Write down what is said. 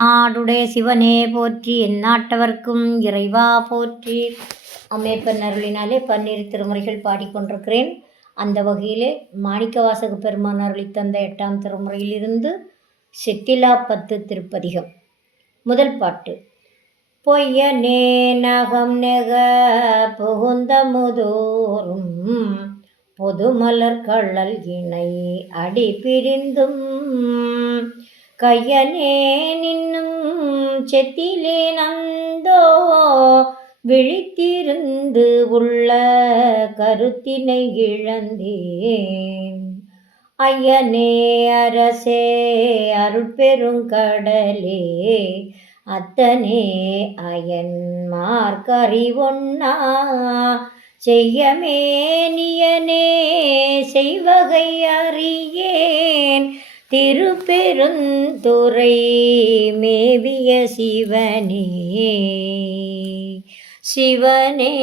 ஆடுடைய சிவனே போற்றி எந்நாட்டவர்க்கும் இறைவா போற்றி. அம்மேப்பன் அருளினாலே பன்னிரு திருமுறைகள் பாடிக்கொண்டிருக்கிறேன். அந்த வகையிலே மாணிக்கவாசக பெருமான் அருளி தந்த எட்டாம் திருமுறையிலிருந்து செட்டிலா பத்து திருப்பதிகம். முதல் பாட்டு. பொய்ய நேனகம் நெக புகுந்த முதோறும் பொதுமலர் கள்ளல் இணை அடி பிரிந்தும். கையனே செத்திலே நந்தோ விழித்திருந்து உள்ள கருத்தினை இழந்தேன். ஐயனே அரசே அருட்பெருங்கடலே அத்தனே அயன்மார்கறி ஒன்னா செய்யமேனியனே செய்வகை அறிய திருப்பெருந்துறை மேவிய சிவனே சிவனே.